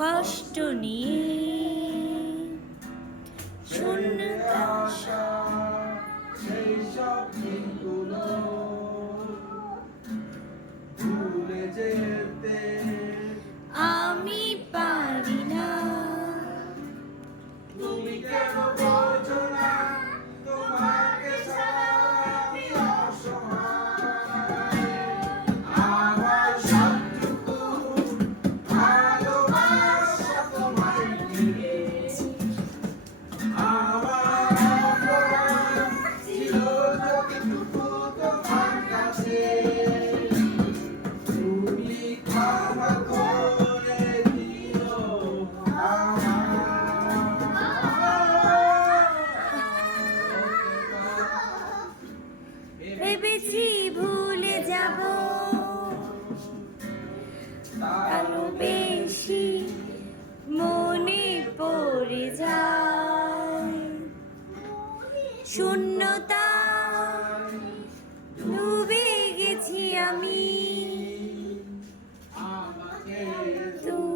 কষ্ট নিয়ে শূন্যতা আশা সেই সব দিনগুলো ভুলে যেতে আমি পারি না। তুমি কেন বোঝো না তোমাকে ছাড়া আমি অসহায়। আমার সবটুকু ভালোবাসা তোমায় ঘিরে, আমার অপরাধ ছিল যতটুকু তোমার কাছে, তুমি ক্ষমা করে দিও ভেবেছি ভুলে যাব, আরো বেশি মনে পড়ে যায়। শূন্যতা ডুবে গেছি আমি, আমাকে তুমি